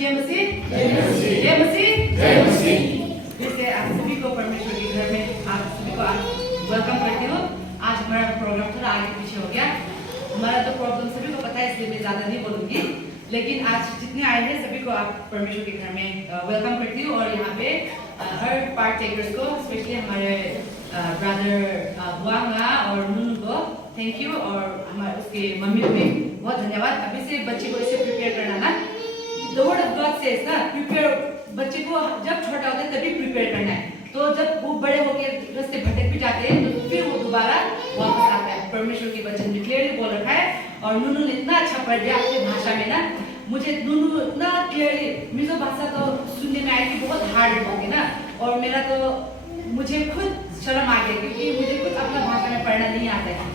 जय मसीह, जय मसीह, जय मसीह। फिर से आप सभी को परमेश्वर के घर में आप सभी को वेलकम करती हूँ। आज हमारा प्रोग्राम थोड़ा आगे पीछे हो गया। हमारा तो प्रॉब्लम सभी को पता है, इसलिए मैं ज़्यादा नहीं बोलूँगी। लेकिन आज जितने आए हैं सभी को आप परमेश्वर के घर में वेलकम करती हूँ। और यहाँ पे हर पार्ट टेकर्स को, स्पेशली हमारे ब्रदर हुआंगा और नूनू को थैंक यू, और हमारे उसके मम्मी को भी बहुत धन्यवाद। अभी से बच्चे को इसे प्रिपेयर करना ना, the word of God says ना, प्रिपेयर, बच्चे को जब छोटा होता है तभी प्रिपेयर करना है। तो जब वो बड़े होकर रास्ते भटक भी जाते हैं तो फिर वो दोबारा वापस आता है। परमेश्वर के वचन में क्लियरली बोल रखा है। और नूनू ने इतना अच्छा पढ़ दिया अपनी भाषा में ना, मुझे नूनू इतना क्लियरली, मिजो भाषा तो सुनने में आई कि बहुत हार्ड होगी ना, और मेरा तो मुझे खुद शर्म आ गया क्योंकि मुझे खुद अपना भाषा में पढ़ना नहीं आता है।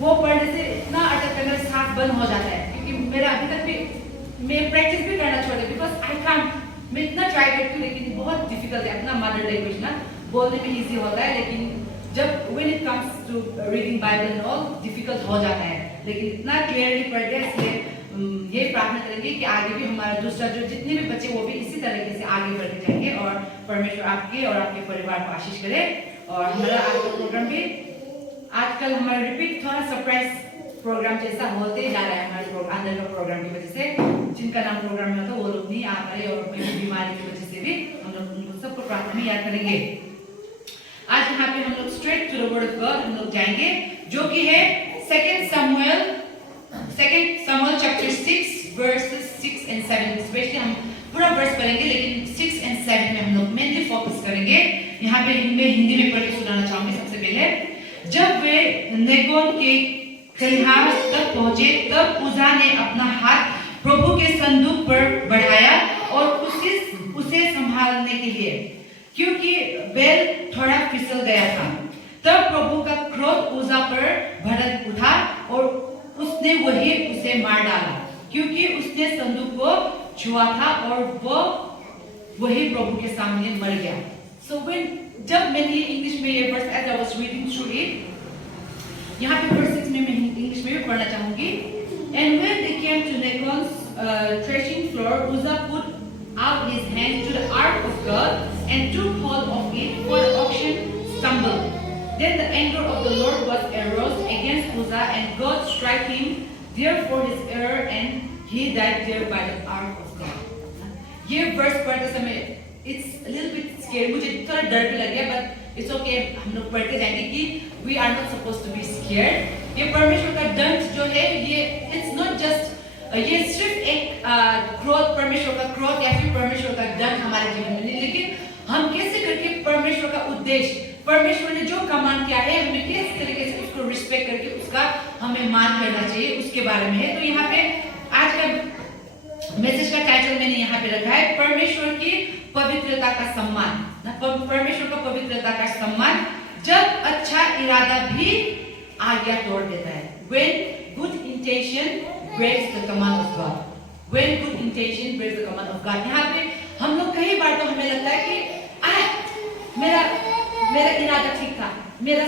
वो पढ़ने से इतना अटक करना सांस बंद हो जाता है, क्योंकि मेरा अभी तक भी मैं प्रैक्टिस भी करना छोड़ दी, बिकॉज आई कांट। मैं इतना ट्राई करती हूँ लेकिन बहुत डिफिकल्ट है। अपना मदर लैंग्वेज ना बोलने में इजी होता है, लेकिन जब when it comes to reading Bible and all difficult हो जाता है। लेकिन इतना क्लियरली पढ़ गया, इसलिए ये प्रार्थना करेंगे कि आगे भी हमारा दूसरा जो जितने भी बच्चे वो भी इसी तरीके से आगे बढ़ते जाएंगे, और परमेश्वर आपके और आपके परिवार को आशीष करे। और हमारा आज का प्रोग्राम भी आजकल हमारा रिपीट थोड़ा सरप्राइज प्रोग्राम जैसा होते जा रहा है हमारे अंदर का प्रोग्राम की वजह से। जिनका नाम प्रोग्राम में होता है वो लोग नहीं आ पाए, और कोई बीमारी की वजह से भी हम लोग उनको सबको प्रार्थना में याद करेंगे। आज यहाँ पे हम लोग straight to the word of God हम लोग जाएंगे, जो कि है 2 Samuel chapter 6 verses 6 and 7। Specially हम पूरा वर्स पढ़ेंगे, लेकिन 6 and 7 में हम लोग मेनली फोकस करेंगे। यहाँ पे मैं हिंदी में पढ़ के सुनाना चाहूंगी। सबसे पहले, जब वे नेकोन के कलिहार तक पहुंचे तब उजा ने अपना हाथ प्रभु के संदूक पर बढ़ाया और उसे संभालने के लिए, क्योंकि बैल थोड़ा फिसल गया था। तब प्रभु का क्रोध उजा पर भड़क उठा और उसने उसे मार डाला, क्योंकि उसने संदूक को छुआ था और वो वही प्रभु के सामने मर गया। So जब मैंने इंग्लिश में ये verse as I was reading through it, यहाँ पे वर्स 6 में मैं इंग्लिश में भी पढ़ना चाहूंगी। And when they came to Nacon's threshing floor, Uzzah put out his hand to the ark of God and took hold of it, for the oxen stumbled. Then the anger of the Lord was aroused against Uzzah, and God struck him there for his error, and he died there by the ark of God. ये verse पढ़ते समय it's a little bit scary, मुझे थोड़ा डर भी लग गया, but it's okay, हम लोग पढ़ते जाएंगे कि we are not supposed to be scared. ये परमेश्वर का दंड जो है, ये it's not just ये सिर्फ एक क्रोध, परमेश्वर का क्रोध या फिर परमेश्वर का दंड हमारे जीवन में नहीं, लेकिन हम कैसे करके परमेश्वर का उद्देश्य, परमेश्वर ने जो कमांड किया है, हमें किस तरीके से उसको रिस्पेक्ट करके उसका हमें मान करना चाहिए, उसके बारे में है। तो यहाँ पे आज का मैसेज का टाइटल मैंने यहाँ पे रखा है, परमेश्वर की पवित्रता का सम्मान। परमेश्वर का पवित्रता का सम्मान, जब अच्छा इरादा भी आज्ञा तोड़ देता है। When good intention breaks the command of God. When good intention breaks the command of God. यहाँ पे हम लोग कई बार तो हमें लगता है कि मेरा इरादा ठीक था, मेरा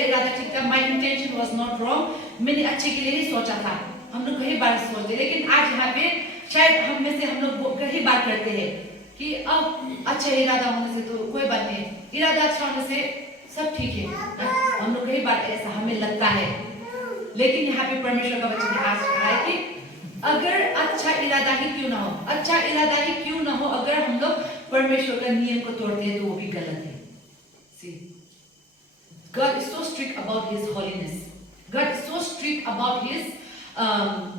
इरादा ठीक था, my intention was not wrong, मैंने अच्छे के लिए ही सोचा था। हम लोग कई बार सोचते, लेकिन आज यहाँ पे शायद हम में से हम लोग कई बार करते हैं कि अब अच्छा इरादा होने से तो कोई बात नहीं, इरादा अच्छा होने से सब ठीक है। हम लोग कई बार ऐसा हमें लगता है, लेकिन यहाँ पे परमेश्वर का वचन आज कहा है कि अगर अच्छा इरादा ही क्यों ना हो, अच्छा इरादा ही क्यों ना हो, अगर हम लोग परमेश्वर का नियम को तोड़ते हैं तो वो भी गलत है। See, God is so strict about His holiness. God is so strict about His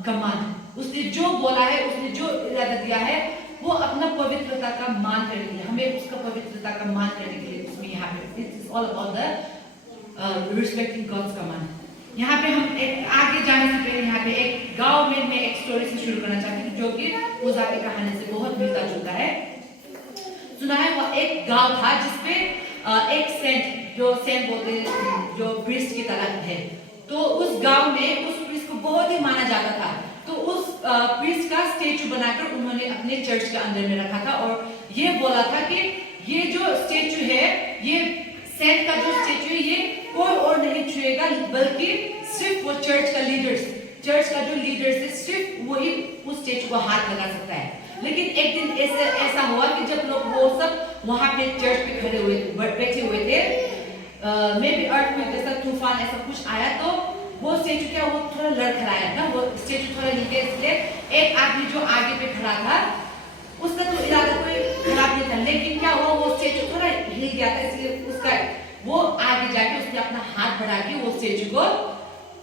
command. उसने जो बोला है, उसने जो इरादा दिया है, वो अपना पवित्रता का मान करने के लिए, हमें उसका पवित्रता का मान करने के लिए उसमें यहाँ पे it's all about the respecting God's command. यहाँ पे हम एक आगे जाने से पहले यहाँ पे एक गांव में मैं एक स्टोरी से शुरू करना चाहती हूँ, जो कि उज़ा की कहानी से बहुत मिलता जुलता है। सुना है वो एक गांव था जिसपे एक सेंट, जो सेंट बोलते हैं, जो प्रीस्ट की तरह है, तो उस गांव में उस प्रीस्ट को बहुत ही माना जाता था। तो उस प्रीस्ट का स्टेचू बनाकर उन्होंने अपने चर्च के अंदर में रखा था, और ये बोला था कि ये जो स्टेचू है, ये सेंट का जो स्टेचू है, ये कोई और नहीं छुएगा, बल्कि सिर्फ वो चर्च का जो लीडर्स है, सिर्फ वही उस स्टेचू को हाथ लगा सकता है। लेकिन एक दिन ऐसा हुआ कि जब लोग वो सब वहां पे चर्च पे खड़े हुए बैठे हुए थे, मे बी अर्थक्वेक जैसा तूफान ऐसा कुछ आया, तो वो स्टेचू क्या वो थोड़ा लड़खड़ाया ना, वो स्टेचू थोड़ा हिल गया। इसलिए एक आदमी जो आगे पे खड़ा था उसका तो इरादा कोई खराब नहीं था, लेकिन क्या हुआ वो स्टेचू थोड़ा हिल गया था, इसलिए उसका वो आगे जाके उसने अपना हाथ बढ़ा के वो स्टेचू को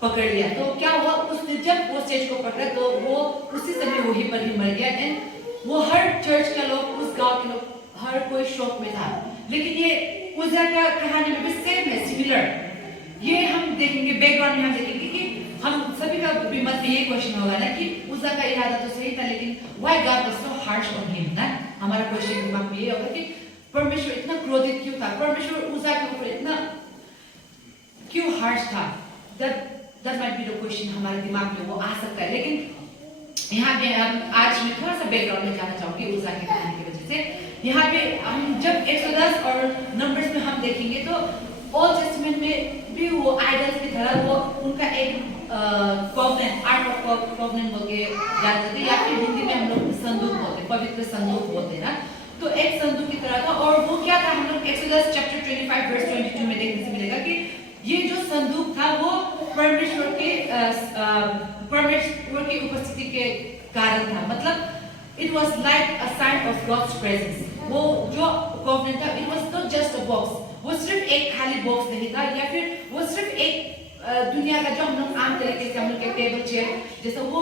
पकड़ लिया। तो क्या हुआ उसने जब वो स्टेचू को पकड़ा तो वो उसी समय वहीं पर ही मर गया। एंड वो हर चर्च के लोग, उस गांव के लोग, हर कोई शौक में था। लेकिन ये उज़ा का कहानी में भी सेम है, सिमिलर। ये हम देखेंगे बैकग्राउंड में, हम देखेंगे कि हम सभी का भी मन में ये क्वेश्चन होगा ना कि उज़ा का इरादा तो सही था, लेकिन why God was so harsh on him ना। हमारा क्वेश्चन दिमाग में ये होगा कि परमेश्वर इतना क्रोधित क्यों था, परमेश्वर उज़ा के ऊपर इतना क्यों हार्श था। That might be the question हमारे दिमाग में वो आ सकता है। लेकिन यहाँ पे हम आज मैं थोड़ा सा बैकग्राउंड में जाना चाहूंगी उज़ा की कहानी की वजह से। यहाँ पे हम जब 110 और नंबर्स में हम देखेंगे तो ओल्ड टेस्टामेंट में भी वो आइडल्स की तरह वो उनका एक कॉवेनेंट, आर्ट ऑफ कॉवेनेंट बोल के जाना जाते हैं, या फिर हिंदी में हम लोग संदूक बोलते हैं, पवित्र संदूक बोलते हैं ना। तो एक संदूक की तरह था, और वो क्या था हम लोग एक्सोडस चैप्टर 25 वर्स 22 में देखने से मिलेगा कि ये जो संदूक था वो परमेश्वर की उपस्थिति के कारण था। मतलब it was like a sign of God's presence. वो जो कॉवेनेंट था it was not just a box, वो सिर्फ एक खाली बॉक्स नहीं था, या फिर वो सिर्फ एक दुनिया का जो हम लोग आम तरीके से हम लोग के टेबल चेयर जैसा, वो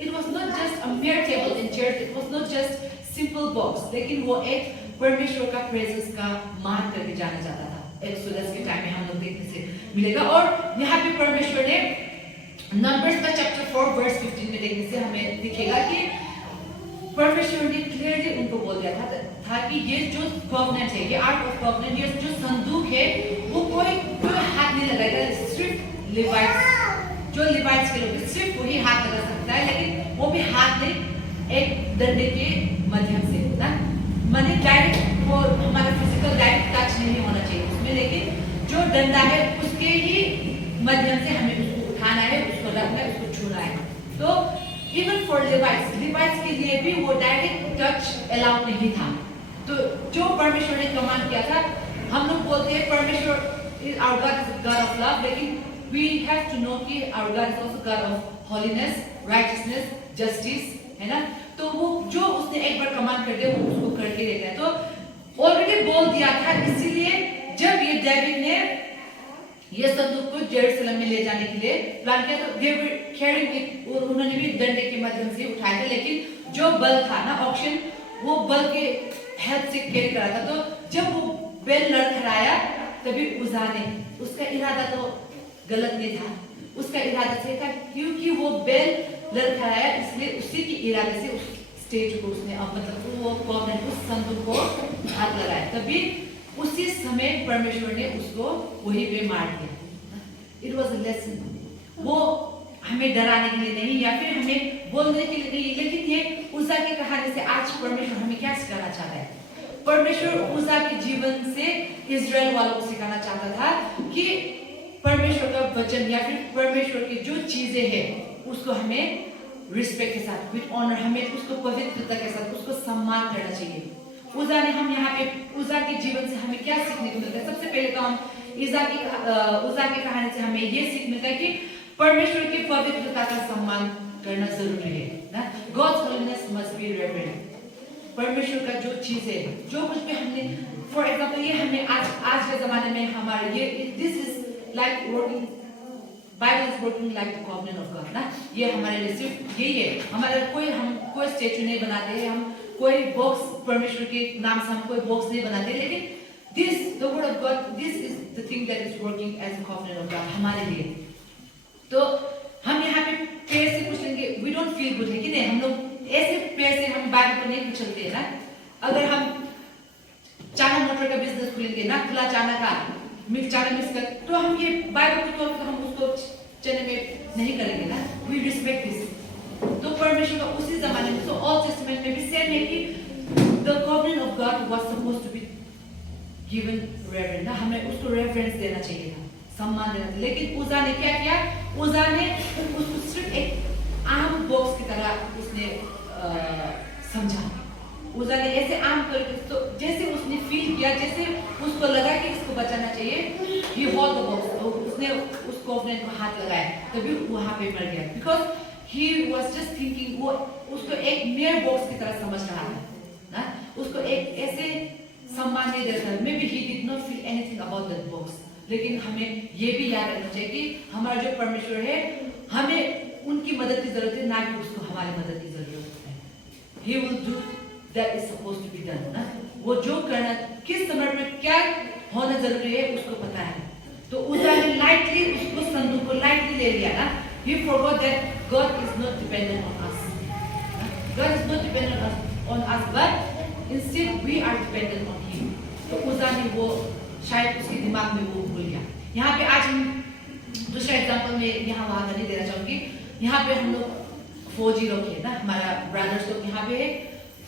it was not just a mayor table in church, it was not just simple box, लेकिन वो एक परमेश्वर का प्रेजेंस का मान करके जाना जाता था। एक्सोडस के टाइम में हम लोग देखने से मिलेगा। और यहाँ पे परमेश्वर ने नंबर्स का चैप्टर 4 वर्स 15 में देखने से हमें दिखेगा कि परमेश्वर ने क्लियरली उनको बोल दिया था कि ये जो कॉवेनेंट है, ये आर्ट ऑफ कॉवेनेंट, ये जो संदूक है वो कोई हाथ नहीं लगाएगा, सिर्फ लिवाइट्स, जो लिवाइट्स के लोग सिर्फ वही हाथ लगा सकता है, लेकिन वो भी हाथ नहीं, एक डंडे के माध्यम से ना, माने डायरेक्ट वो हमारा फिजिकल डायरेक्ट टच नहीं होना चाहिए उसमें, लेकिन जो डंडा है उसके ही माध्यम से हमें उसको उठाना है, उसको रखना है, उसको छूना है। तो इवन फॉर लिवाइट्स के लिए भी वो डायरेक्ट टच अलाउड नहीं था। तो जो परमेश्वर ने कमांड किया था, हम लोग बोलते हैं परमेश्वर our God is God of love, लेकिन वी हैव टू नो कि our God is also God of holiness, righteousness, justice, है ना। तो वो जो उसने एक बार कमांड कर दिया वो उसको करके देता है। तो ऑलरेडी बोल दिया था, इसीलिए जब ये डेविड ने ये संदूक को जेरूसलम में ले जाने के लिए प्लान किया तो दे वर कैरिंग इट, उन्होंने भी डंडे के माध्यम से उठाया था, लेकिन जो बल था ना ऑक्शन, वो बल के हेल्प से कैरी करा था। तो जब वो बेल लड़खड़ाया तभी उज़ा ने, उसका इरादा तो गलत नहीं था, उसका इरादा सही था, क्योंकि वो बेल लड़खड़ाया इसलिए उसी की इरादे से उस स्टेज को उसने मतलब वो कॉवेनेंट, उस संदूक को हाथ लगाया, तभी उसी समय परमेश्वर ने उसको वहीं पे मार दिया। इट वॉज अ लेसन, वो हमें डराने के लिए नहीं या फिर हमें बोलने के लिए नहीं, लेकिन ये उज़ा की कहानी से आज परमेश्वर हमें क्या सिखाना चाहता है। परमेश्वर उज़ा के जीवन से इजराइल वालों को सिखाना चाहता था कि परमेश्वर का वचन या फिर परमेश्वर की जो चीजें हैं उसको हमें रिस्पेक्ट के साथ, विद ऑनर, हमें उसको पवित्रता के साथ उसको सम्मान करना चाहिए। उज़ा ने, हम यहाँ पे उज़ा के जीवन से हमें क्या सीखने को मिलता है? सबसे पहले तो हम उज़ा की कहानी से हमें ये सीख मिलता है कि परमेश्वर की पवित्रता का सम्मान करना जरूरी है ना। God's holiness must be reverent. परमेश्वर का जो चीज है, जो कुछ भी हमने, फॉर एग्जाम्पल ये हमने आज के जमाने में हमारे ये this is like working, Bible is working like the covenant of God ना। ये हमारे लिए सिर्फ यही है, हमारा हम कोई स्टैचू नहीं बनाते हैं, हम कोई बॉक्स परमेश्वर के नाम से हम कोई बॉक्स नहीं बनाते, लेकिन this the word of God, this is the thing that is working as a covenant of God हमारे लिए। तो हम यहाँ पे पैर से कुछ लेंगे, वी डोंट फील गुड है कि नहीं, हम लोग ऐसे पैर से हम बाइबल को नहीं कुचलते हैं ना। अगर हम चाना मटर का बिजनेस खोलेंगे ना, खुला चाना का चाना मिक्स कर, तो हम ये बाइबल को तोड़ के हम उसको चने में नहीं करेंगे ना। We respect this. तो परमेश्वर का उसी जमाने में, तो ओल्ड टेस्टामेंट में भी सेम है कि the covenant of God was supposed to be given reverence ना, हमें उसको रेफरेंस देना चाहिए था, सम्मान देना था। लेकिन उज़ा ने क्या किया? उज़ा ने उसको सिर्फ एक आम बॉक्स की तरह उसने समझा। उजा ने ऐसे आम करके तो जैसे उसने फील किया, जैसे उसको लगा कि इसको बचाना चाहिए, he hold the box, तो उसने उस कोवनेंट में हाथ लगाया, तभी वहाँ पे मर गया, because he was just thinking, वो उसको एक mere box की तरह समझ रहा है ना, उसको एक ऐसे सम्मान नहीं दे रहा, maybe he did not feel anything about that box, लेकिन हमें ये भी याद रखना चाहिए कि हमारा जो परमेश्वर है, हमें उनकी मदद की जरूरत है, ना कि उसको हमारी मदद की जरूरत है। He will do that is supposed to be done, ना? वो जो करना, किस समय में क्या होना जरूरी है, उसको पता है। तो उजा ने lightly उसको संदूक को lightly ले लिया ना। He forgot that God is not dependent on us. God is not dependent on us, but instead we are dependent on Him. तो उजा ने वो शायद उसके दिमाग में वो भूल गया। यहाँ पे आज हम दूसरा एग्जाम्पल में यहाँ वहाँ का नहीं देना चाहूँगी। यहाँ पे हम लोग फौजी लोग हैं ना, हमारा ब्रदर्स लोग यहाँ पे है।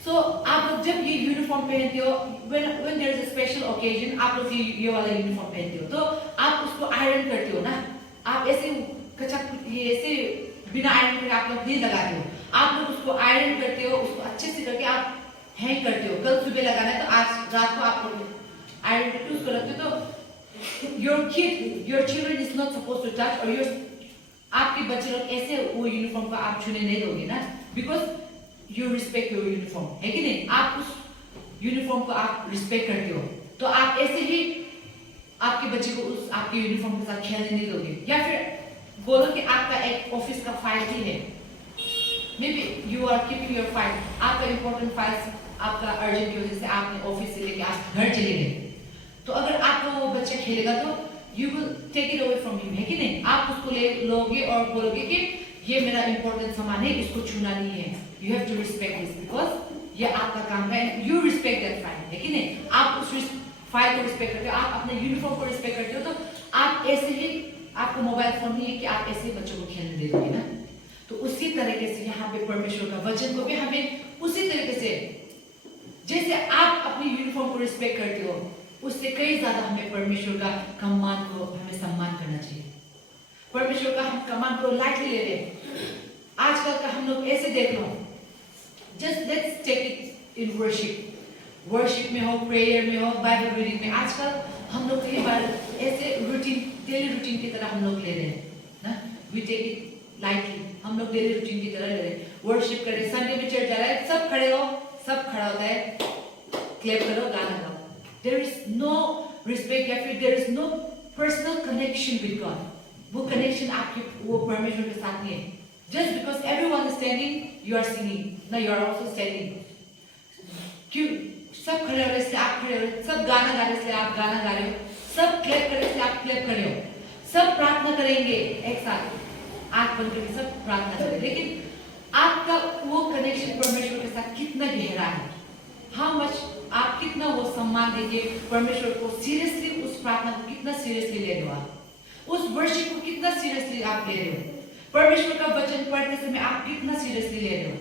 So आप लोग जब ये यूनिफॉर्म पहनते हो, when there is a special occasion, आप लोग ये वाला यूनिफॉर्म पहनते हो, तो आप उसको आयरन करते हो ना। आप ऐसे कचक ये ऐसे बिना आयरन करके आप लोग नहीं लगाते हो। आप लोग उसको आयरन करते हो, उसको अच्छे से करके आप हैंग करते हो। कल सुबह लगाना है तो आज रात को आप लोग आयरन करके उसको रखते हो। तो your children is not supposed to touch, or आपके बच्चे लोग ऐसे वो यूनिफॉर्म को आप छूने नहीं दोगे ना, because you respect your uniform, है कि नहीं? आप उस यूनिफॉर्म को आप रिस्पेक्ट करते हो, तो आप ऐसे ही आपके बच्चे को उस आपके यूनिफॉर्म के साथ खेलने नहीं दोगे। या फिर बोलो कि आपका एक ऑफिस का फाइल ही है, maybe you are keeping your file, आपका important फाइल्स आपका अर्जेंट की वजह से आपने ऑफिस से लेके आज घर चले गए, तो अगर आपको वो बच्चा खेलेगा तो you will take it away from him, है कि नहीं? आप उसको ले लोगे और बोलोगे कि ये मेरा important सामान है, इसको छूना नहीं है। You have to respect this because ये आपका काम है, you respect that file, है कि नहीं? आप उस फाइल को रिस्पेक्ट करते हो, आप अपने यूनिफॉर्म को रिस्पेक्ट करते हो, तो आप ऐसे ही, आपको मोबाइल फोन नहीं है कि आप ऐसे बच्चों को खेलने दे दोगे ना। तो उसी तरीके से यहाँ पे परमेश्वर का वचन को भी हमें उसी तरीके से, जैसे आप अपनी यूनिफॉर्म को रिस्पेक्ट करते हो, उससे कई ज्यादा हमें परमेश्वर का कमान को हमें सम्मान करना चाहिए। परमेश्वर का हम कमान को लाइटली ले रहे। आजकल का हम लोग ऐसे देख लो, just let's take it in worship में हो, प्रेयर में हो, बाइबल रीडिंग में, आजकल हम लोग कई बार ऐसे रूटीन, डेली रूटीन की तरह हम लोग ले रहे हैं ना। वी टेक इट लाइटली, हम लोग डेली रूटीन की तरह ले रहे हैं। वर्शिप कर रहे, संडे में चर्च जा रहा है, सब खड़े हो, सब खड़ा होता है, क्लैप करो, गाना गाओ। There is no respect, या फिर there is no personal connection with God. वो connection आपके वो परमेश्वर के साथ नहीं है। Just because everyone is standing, you are singing. Now you are also standing. क्यों? सब खड़े हो रहे इसलिए आप खड़े हो रहे, सब गाना गा रहे इसलिए आप गाना गा रहे हो, सब क्लैप कर रहे इसलिए आप क्लैप कर रहे हो, सब प्रार्थना करेंगे एक साथ, आंख बंद करके सब प्रार्थना करें, लेकिन आपका वो कनेक्शन परमेश्वर के साथ कितना गहरा है? How much आप कितना वो सम्मान देंगे परमेश्वर को, सीरियसली उस प्रार्थना को कितना सीरियसली ले रहे हो आप, उस वर्शिप को कितना सीरियसली आप ले रहे हो, परमेश्वर का वचन पढ़ते समय आप कितना सीरियसली ले रहे हो?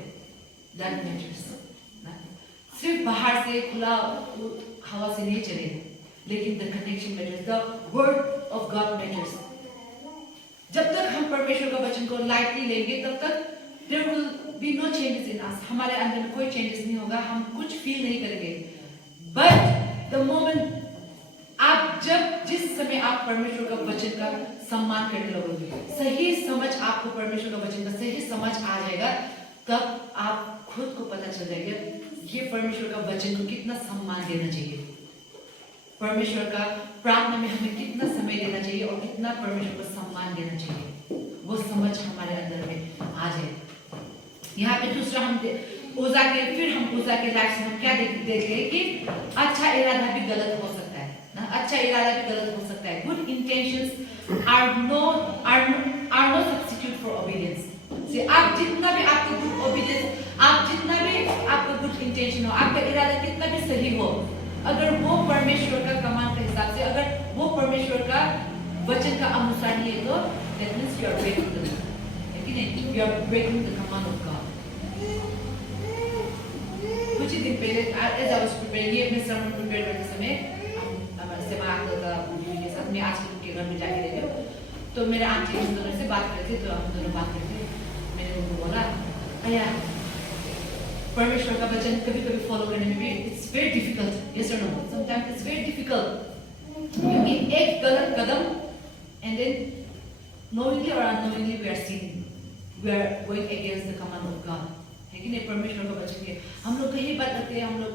That matters. सिर्फ बाहर से खुला हवा से नहीं चलेगा, लेकिन the connection matters, the word of God matters. जब तक हम परमेश्वर का वचन को लाइटली लेंगे, तब तक there will be no changes in us. हमारे अंदर में कोई चेंजेस नहीं होगा, हम कुछ फील नहीं करेंगे। But the moment आप जब जिस समय आप परमेश्वर का वचन का सम्मान करने लगोगे, सही समझ आपको परमेश्वर का वचन का सही समझ आ जाएगा, तब आप खुद को पता चल जाएगा ये परमेश्वर का वचन को कितना सम्मान देना चाहिए, परमेश्वर का प्रार्थना में हमें कितना समय देना चाहिए और कितना परमेश्वर को सम्मान देना चाहिए, वो समझ हमारे अंदर में आ जाए। यहाँ पे दूसरा हम उजा के लाइफ से हम क्या देखते हैं कि अच्छा इरादा भी गलत हो सकता है ना, अच्छा इरादा भी गलत हो सकता है। Good intentions are no substitute for obedience. आप जितना भी आपका गुड ओबीडियंस, आप जितना भी आपका गुड इंटेंशन हो, आपका इरादा कितना भी सही हो, अगर वो परमेश्वर का कमांड के हिसाब से, अगर वो परमेश्वर का वचन का अनुसार नहीं है, तो that means you are breaking the law, है कि नहीं? You are breaking the command of God. कुछ ही दिन पहले as I was preparing, ये अपने sermon prepare करते समय हमारे सेवाक का बीवी के साथ मैं आज के घर में जाके रहती हूँ, तो मेरे आंटी हम दोनों से बात करते थे, तो हम दोनों बात करते, मैंने उनको बोला, भैया परमेश्वर का वचन कभी-कभी फॉलो करने में भी इट्स वेरी डिफिकल्ट, यस और no, sometimes it's very difficult, क्योंकि एक गलत कदम and then knowingly or unknowingly we are going against the command of God, है कि नहीं? परमेश्वर का वचन है। हम लोग कई बार करते हैं, हम लोग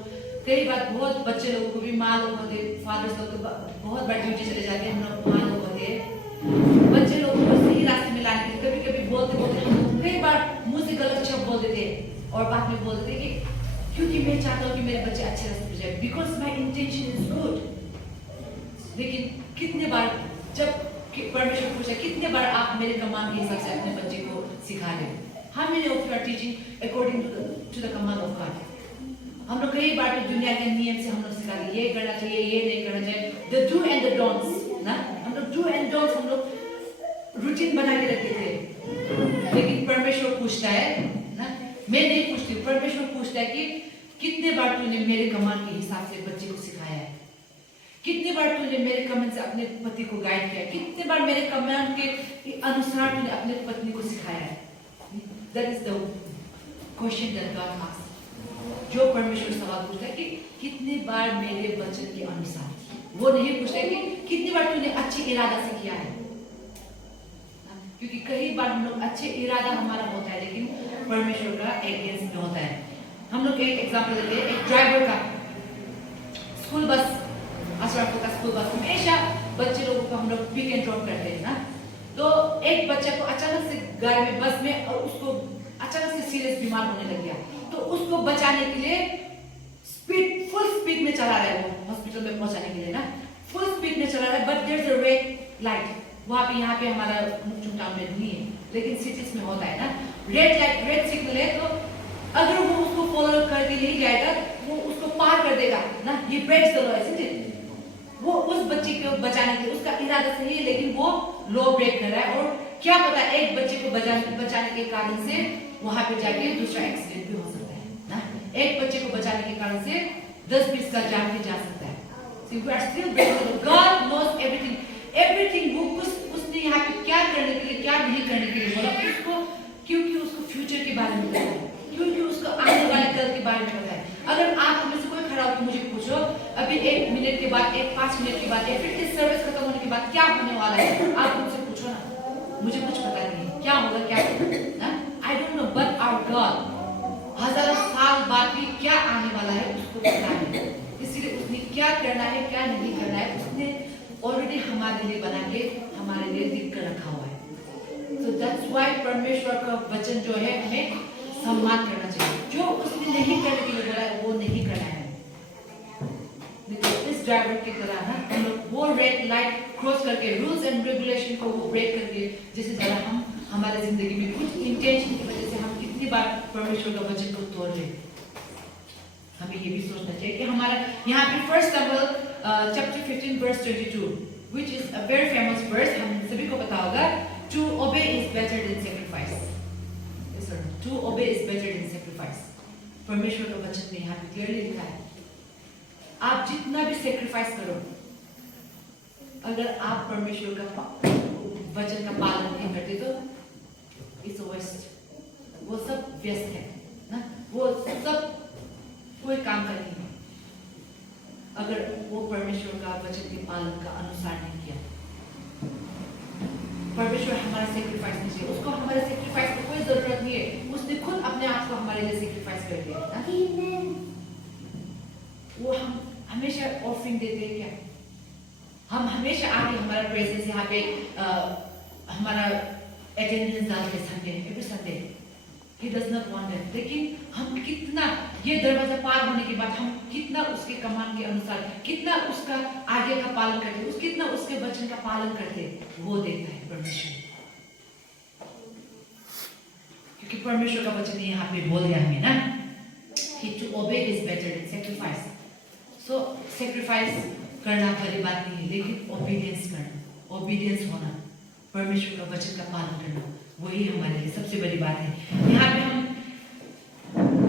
कई बार बहुत बच्चे लोगों को भी, माँ लोग होते हैं, फादर्स लोग तो बहुत बार ड्यूटी चले जाते हैं, हम लोग माँ लोग होते हैं, बच्चे लोगों को सही रास्ते में लाने के लिए कभी-कभी बोलते हम कई बार मुंह से गलत शब्द बोल देते हैं और बाद में बोल देते हैं कि क्योंकि मैं चाहता हूँ कि मेरे बच्चे अच्छे रास्ते पे जाए, because my intention is good. लेकिन कितने बार जब परमेश्वर पूछा, कितने बार आप मेरे कमांड के हिसाब से अपने बच्चे को सिखा रहे? How many of you are teaching according to the command of God? हम लोग कई बार तो दुनिया के नियम से हम लोग सिखा रहे, ये करना चाहिए, ये नहीं करना चाहिए, the do and the don'ts ना, हम लोग do and don'ts हम लोग रूटीन बना के रखते थे। लेकिन परमेश्वर पूछता है ना, मैं नहीं पूछती, परमेश्वर पूछता है कि कितने बार तूने मेरे कमांड के हिसाब से बच्चे को सिखाया है, कितने बार तूने मेरे कमांड से अपने पति को गाइड किया, कितने बार मेरे कमांड के अनुसार तूने अपने पत्नी को सिखाया है। That is the question that God asks. जो परमेश्वर सवाल पूछता है कि कितने बार मेरे वचन के अनुसार, वो नहीं पूछता कि कितनी बार तूने अच्छे इरादा से किया है, क्योंकि कई बार हम लोग अच्छे इरादा हमारा होता है लेकिन परमेश्वर का अगेंस्ट में होता है। हम लोग एक एग्जांपल लेते हैं, एक ड्राइवर का, स्कूल बस, आसरापुर का स्कूल बस, हमेशा बच्चे लोगों को हम लोग पिक एंड ड्रॉप करते हैं ना, तो एक बच्चा को अचानक से गाड़ी में, बस में, और उसको अचानक से सीरियस बीमार होने लग गया, तो उसको बचाने के लिए फुल स्पीड में चला रहा है, वो हॉस्पिटल में पहुंचाने के लिए ना, फुल स्पीड में चला रहा है, but there is a red light, वहां पे, यहाँ पे हमारा टाउन में नहीं है लेकिन सिटीज में होता है ना, रेड लाइट, रेड सिग्नल है, तो अगर वो उसको फॉलो करके नहीं जाएगा, वो उसको पार कर देगा ना, ये breaks the law, isn't it? वो उस बच्चे को बचाने के लिए, उसका इरादा सही है लेकिन वो लॉ ब्रेक कर रहा है, और क्या पता एक बच्चे को बचाने के कारण से वहां पे जाके दूसरा एक्सीडेंट भी हो सकता है ना, एक बच्चे को बचाने के कारण से 10-20 का जान भी जा सकता है। So we are still breaking. God knows everything. Everything. वो उसने यहाँ पे क्या करने के लिए, क्या नहीं करने के लिए बोला उसको, क्योंकि उसको फ्यूचर के बारे में पता है, क्योंकि उसको आने वाले कल के बारे में पता है। अगर आप में से कोई खड़ा होकर मुझे पूछो अभी 1 मिनट के बाद, 5 मिनट के बाद, या फिर इस सर्विस खत्म होने के बाद क्या होने वाला है, आप मुझसे पूछो ना, मुझे कुछ पता नहीं है क्या होगा, क्या ना, I don't know, but our God हजारों साल बाद भी क्या आने वाला है उसको पता है, इसलिए उसने क्या करना है, क्या नहीं करना है, उसने ऑलरेडी हमारे लिए बना के हमारे लिए लिख कर रखा हुआ है। So that's why परमेश्वर का वचन जो है हमें सम्मान करना चाहिए, जो उसने नहीं करने के लिए बोला है वो नहीं करना है। इस ड्राइवर की तरह ना, हम लोग वो रेड लाइट क्रॉस करके, रूल्स एंड रेगुलेशन को वो ब्रेक करके, जैसे जरा हम हमारे जिंदगी में कुछ इंटेंशन की वजह से हम कितनी बार परमेश्वर का वचन को तोड़ रहे, हमें ये भी सोचना चाहिए कि हमारा यहाँ पे 1 Samuel chapter 15 verse 22, which is a very famous verse, हम सभी को पता होगा, to obey is better than sacrifice. Yes sir, to obey is better than sacrifice. परमेश्वर का वचन में यहाँ पे क्लियरली लिखा है, आप जितना भी सेक्रीफाइस करो, अगर आप परमेश्वर का वचन का पालन नहीं करते तो इट्स वेस्ट, वो सब व्यस्त है ना, वो सब कोई काम का नहीं है अगर वो परमेश्वर का वचन के पालन का अनुसार नहीं किया। परमेश्वर हमारा सेक्रीफाइस नहीं चाहिए, उसको हमारे सेक्रीफाइस की कोई जरूरत नहीं है, उसने खुद अपने आप को हमारे लिए सेक्रीफाइस कर दिया। वो हम हमेशा ऑफरिंग देते हैं क्या, हम हमेशा आके हमारा प्रेजेंस यहाँ पे हमारा अटेंडेंस डालते Sunday, every Sunday, He does not want that। लेकिन हम कितना ये दरवाजा पार होने के बाद हम कितना उसके कमांड के अनुसार, कितना उसका आगे का पालन करते, कितना उसके वचन का पालन करते, वो देखता है परमेश्वर, क्योंकि परमेश्वर का वचन यहाँ पे बोल दिया हमें ना कि to obey is better than sacrifice। So sacrifice करना बड़ी बात नहीं है, लेकिन obedience करना, obedience होना, परमेश्वर का वचन का पालन करना, वही हमारे लिए सबसे बड़ी बात है। यहाँ पे हम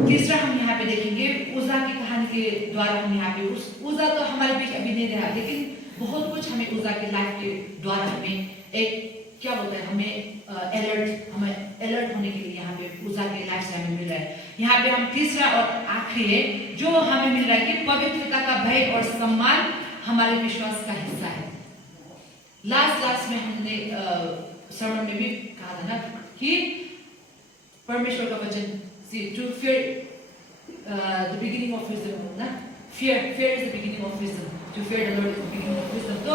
तीसरा हम यहाँ पे देखेंगे उज़ा की कहानी के द्वारा, हम यहाँ पे उज़ा तो हमारे बीच अभी नहीं रहा, लेकिन बहुत कुछ हमें उज़ा के लाइफ के द्वारा हमें एक क्या बोलते हैं, हमें अलर्ट होने के लिए यहाँ पे उज़ा के लाइफ से हमें मिल रहा है। यहाँ पे हम तीसरा और आखिरी है जो हमें मिल रहा है कि पवित्रता का भय और सम्मान हमारे विश्वास का हिस्सा है। लास्ट में हमने सर्मन में भी कहा था ना कि परमेश्वर का वचन to fear the beginning of wisdom ना, fear is the beginning of wisdom, to fear the Lord is the beginning of wisdom। तो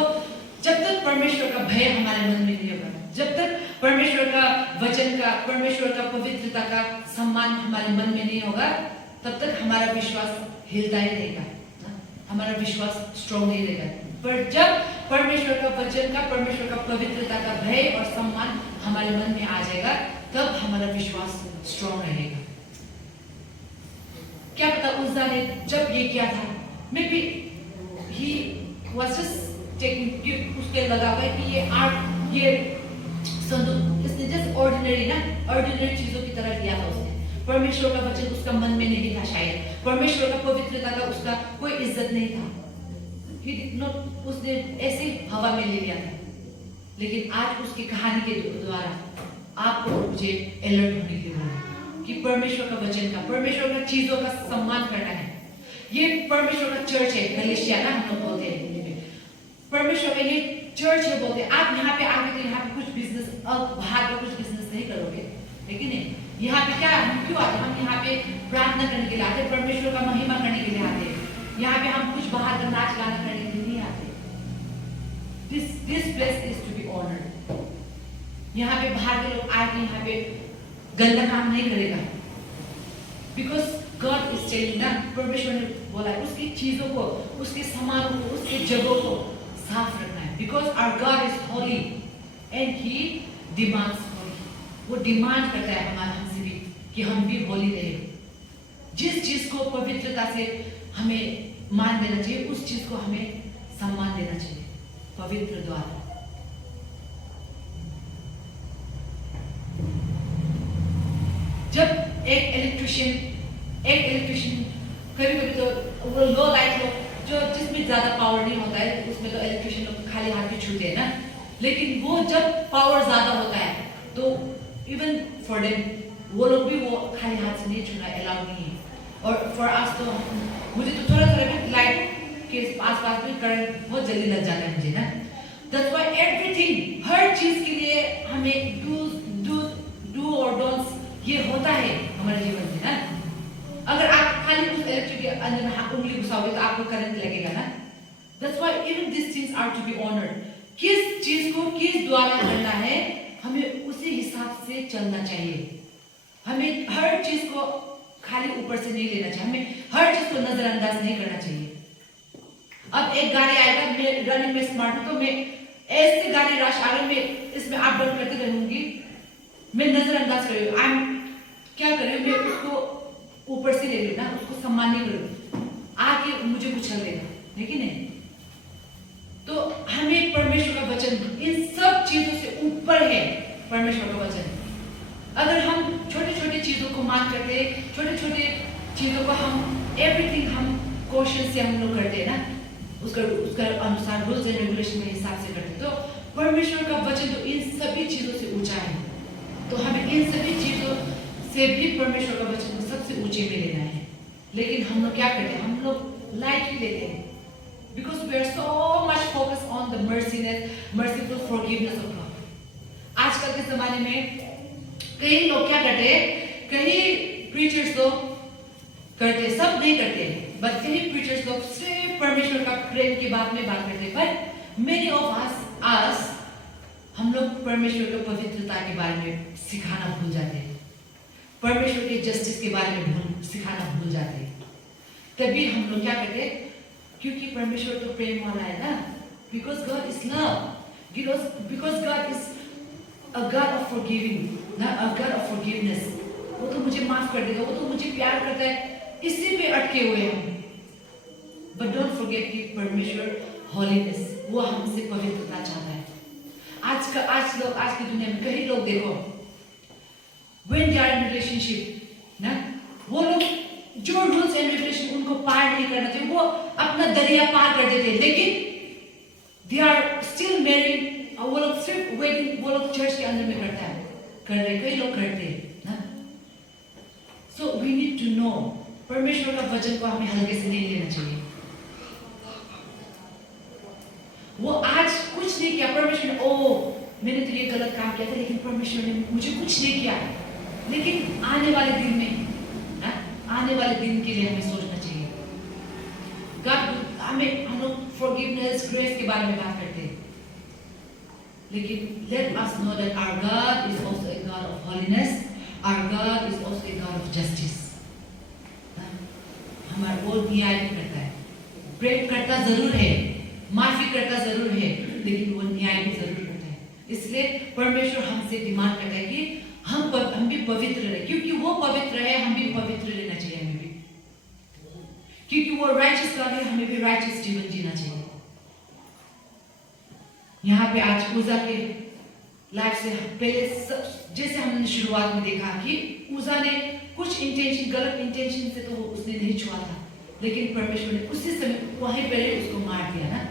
जब तक परमेश्वर का भय हमारे मन में नहीं होगा, जब तक परमेश्वर का वचन का, परमेश्वर का पवित्रता का सम्मान हमारे मन में नहीं होगा, तब तक हमारा विश्वास हिलता ही रहेगा, हमारा विश्वास स्ट्रॉन्ग नहीं रहेगा। पर जब परमेश्वर का वचन का, परमेश्वर का पवित्रता का भय और सम्मान हमारे मन में आ जाएगा, तब हमारा विश्वास स्ट्रॉन्ग रहेगा। क्या पता उस दाने जब ये किया था, may be he was just taking, उसके लगा हुआ है कि ये आर्ट, ये संदूक इसने जस्ट ऑर्डिनरी चीजों की तरह लिया था उसने। परमेश्वर का वचन उसका मन में नहीं था, शायद परमेश्वर का पवित्रता का उसका कोई इज्जत नहीं था, उसने ऐसे हवा में ले लिया था। लेकिन आज उसकी कहानी के द्वारा आपको और मुझे अलर्ट होने के लिए कि परमेश्वर का वचन का, परमेश्वर का चीजों का सम्मान करना है। ये परमेश्वर का चर्च है, गलीशिया ना हम लोग बोलते हैं हिंदी में, परमेश्वर का ये चर्च है बोलते हैं। आप यहाँ पे आके तो यहाँ पे कुछ बिजनेस, अब बाहर का कुछ बिजनेस नहीं करोगे, लेकिन नहीं, यहाँ पे क्या, हम क्यों आते हैं? हम यहाँ पे प्रार्थना करने के लिए आते हैं, परमेश्वर का महिमा करने के लिए आते हैं। यहाँ पे हम कुछ बाहर का नाच गाना करने के लिए नहीं आते। This place is to be honoured. यहाँ पे बाहर के लोग आके यहाँ पे गंदा काम नहीं करेगा, बिकॉज गॉड इज टेलिंग ना, परमेश्वर ने बोला है उसकी चीजों को, उसके सामानों को, उसके जगहों को साफ रखना है। Because our God is holy and he demands holy. वो डिमांड करता है हमारा हमसे भी कि हम भी होली रहे। जिस चीज को पवित्रता से हमें मान देना चाहिए, उस चीज को हमें सम्मान देना चाहिए पवित्र द्वारा। जब एक इलेक्ट्रिशियन कभी तो वो लो लाइट लोग जो जिसमें ज्यादा पावर नहीं होता है, उसमें तो इलेक्ट्रिशियन लोग खाली हाथ में छूते हैं ना। लेकिन वो जब पावर ज्यादा होता है तो इवन फॉर देम, वो लोग भी वो खाली हाथ से नहीं छूना अलाउ नहीं है। और फॉर अस तो, मुझे तो थोड़ा भी लाइट के आसपास में करंट बहुत जल्दी लग जाता है मुझे ना। दैट्स व्हाई एवरीथिंग, हर चीज के लिए हमें डू और डोंट्स ये होता है हमारे जीवन में ना। अगर आप खाली उस इलेक्ट्रिक के अंदर उंगली घुसाओगे तो आपको करंट लगेगा ना। That's why even these things are to be honored। किस चीज को किस द्वारा करना है, हमें उसी हिसाब से चलना चाहिए। हमें हर चीज को खाली ऊपर से नहीं लेना चाहिए, हमें हर चीज को नजरअंदाज नहीं करना चाहिए। अब एक गाड़ी आएगा, मैं रनिंग में स्मार्ट हूं तो मैं ऐसे गाड़ी रश आ रहा, मैं इसमें अप डाउन करती रहूंगी, मैं नजरअंदाज कर रही हूँ, क्या कर रही हूँ, मैं उसको ऊपर से ले लूँ ना, उसको सम्मान नहीं करूँ, आके मुझे कुचल देगा, लेकिन नहीं। तो हमें परमेश्वर का वचन इन सब चीजों से ऊपर है। परमेश्वर का वचन, अगर हम छोटे छोटे चीजों को मान करते, छोटे छोटे चीजों को हम एवरीथिंग हम क्वेश्चन से हम लोग करते हैं ना, उसका अनुसार रूल्स एंड रेगुलेशन के हिसाब से करते, तो परमेश्वर का वचन तो इन सभी चीजों से ऊंचा है। तो हमें इन सभी चीजों से भी परमेश्वर का वचन सबसे ऊंचे में लेना है। लेकिन हम लोग क्या करते हैं, हम लोग लाइटली लेते हैं, because we are so much focus on the merciful forgiveness of God. आजकल के जमाने में कई लोग क्या करते हैं, कई प्रीचर्स लोग करते, सब नहीं करते, बट कई प्रीचर्स लोग सिर्फ परमेश्वर का प्रेम के बारे में बात करते, बट मेनी ऑफ अस हम लोग परमेश्वर के पवित्रता के बारे में सिखाना भूल जाते हैं, परमेश्वर के जस्टिस के बारे में सिखाना भूल जाते हैं। तभी हम लोग क्या करते हैं, क्योंकि परमेश्वर तो प्रेम वाला है ना, because God is love, because God is a God of forgiving, a God of forgiveness. वो तो मुझे माफ कर देगा, वो तो मुझे प्यार करता है, इसी पे अटके हुए हैं। बट डोंट फॉरगेट कि परमेश्वर होलीनेस, वो हमसे पवित्रता चाहता है। आज की दुनिया में कई लोग देखो, when they are in relationship ना, वो लोग जो रूल्स एंड रेगुलेशन उनको पार नहीं करना चाहिए, वो अपना दरिया पार कर देते हैं, लेकिन they are still married। वो लोग सिर्फ वेडिंग वो लोग चर्च के अंदर में कर रहे, कई लोग करते हैं ना। So we need परमेश्वर का वचन को हमें हल्के से नहीं लेना चाहिए। वो आज कुछ नहीं किया, परमेश्वर ने मैंने तो ये गलत काम किया था, लेकिन परमेश्वर ने मुझे कुछ नहीं किया। लेकिन आने वाले दिन में आने वाले दिन के लिए हमें सोचना चाहिए। हम लोग फॉरगिवनेस, ग्रेस के बारे में बात करते हैं, लेकिन let us know that our God is also a God of holiness, our God is also a God of justice। हमारा वो न्याय भी करता है, प्रेम करता जरूर है, माफी करता जरूर है, लेकिन वो न्याय भी जरूर करता है। इसलिए परमेश्वर हमसे डिमांड करता है कि हम भी पवित्र रहे, क्योंकि वो पवित्र है, हम भी पवित्र रहना चाहिए। हमें भी, क्योंकि वो राइचियस गॉड है, हमें भी राइचियस जीवन जीना चाहिए। यहाँ पे आज उजा के लाइफ से पहले जैसे हमने शुरुआत में देखा कि उजा ने कुछ इंटेंशन, गलत इंटेंशन से तो उसने नहीं छुआ था, लेकिन परमेश्वर ने उसी समय वहीं पर उसको मार दिया ना।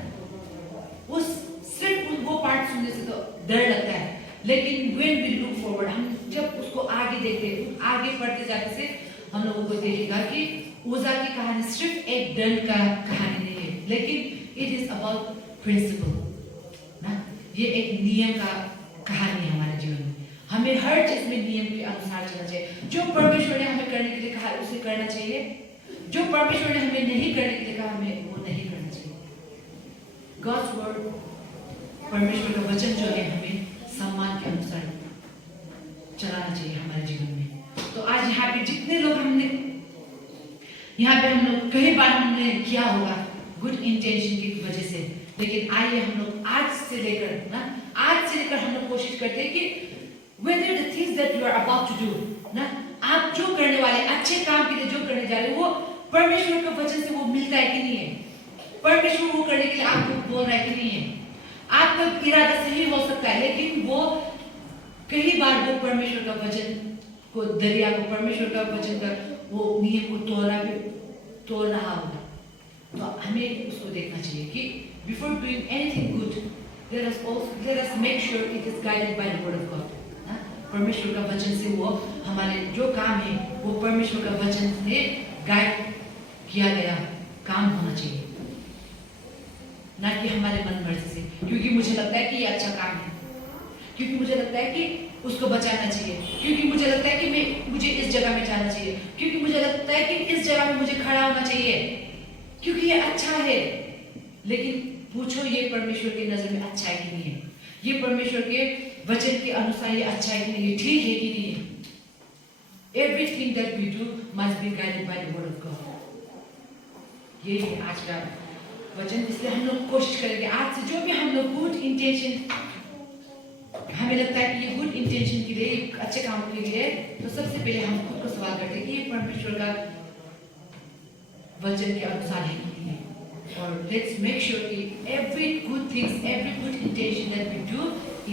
उस सिर्फ वो पार्ट सुनने से तो डर लगता है, लेकिन when we look forward, हम जब उसको आगे देखते, आगे बढ़ते जाते से हम लोगों को देखेगा कि उजा की कहानी सिर्फ एक दंड का कहानी नहीं है, लेकिन इट इज अबाउट प्रिंसिपल ना। ये एक नियम का कहानी है हमारे जीवन में। हमें हर चीज में नियम के अनुसार चलना चाहिए। जो परमेश्वर ने हमें करने के लिए कहा उसे करना चाहिए, जो परमेश्वर ने हमें नहीं करने के लिए कहा हमें वो नहीं करना चाहिए। God's word, परमेश्वर का वचन जो है, हमें सम्मान के अनुसार चलाना चाहिए हमारे जीवन में। तो आज यहाँ पे जितने लोग हमने यहाँ पे हम लोग कई बार हमने किया होगा गुड इंटेंशन की वजह से, लेकिन आइए हम लोग आज से लेकर हम लोग कोशिश करते हैं कि whether the things that you are about to do ना, आप जो करने वाले अच्छे काम के लिए जो करने जा रहे हो, वो परमेश्वर के वचन से वो मिलता है कि नहीं है। परमेश्वर वो करने के लिए आपको बोल रहा है कि नहीं है। आपका इरादा सही हो सकता है, लेकिन वो कई बार वो परमेश्वर का वचन को, दरिया को, परमेश्वर का वचन का वो नियम को तोड़ रहा होगा। तो हमें उसको देखना चाहिए कि before doing anything good, let us make sure it is guided by the word of God। परमेश्वर का वचन से वो हमारे जो काम है वो परमेश्वर का वचन से गाइड किया गया काम होना चाहिए, ना कि हमारे मन मर्जी से। क्योंकि मुझे लगता है कि ये अच्छा काम है, क्योंकि मुझे लगता है कि उसको बचाना चाहिए, क्योंकि मुझे लगता है कि मुझे इस जगह में जाना चाहिए, क्योंकि मुझे लगता है कि इस जगह में मुझे खड़ा होना चाहिए, क्योंकि ये अच्छा है। लेकिन पूछो ये परमेश्वर की नजर में अच्छा है कि नहीं है, ये परमेश्वर के वचन के अनुसार ये अच्छा है कि नहीं है, ठीक है कि नहीं है। Everything that we do must be guided by the word of God। ये है आज का वचन। इसलिए हम लोग कोशिश करेंगे आज से जो भी हम लोग गुड इंटेंशन, हमें लगता है कि ये गुड इंटेंशन के लिए, अच्छे काम के लिए, तो सबसे पहले हम खुद को सवाल करते हैं कि ये परमेश्वर का वचन के अनुसार है कि नहीं है। और let's make sure that every good things, every good intention that we do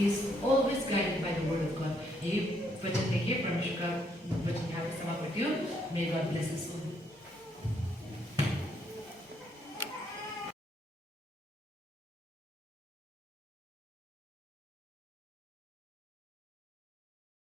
is always guided by the word of God। ये वचन देखिए, परमेश्वर का वचन यहाँ पे समाप्त करती हूँ। May God bless us all।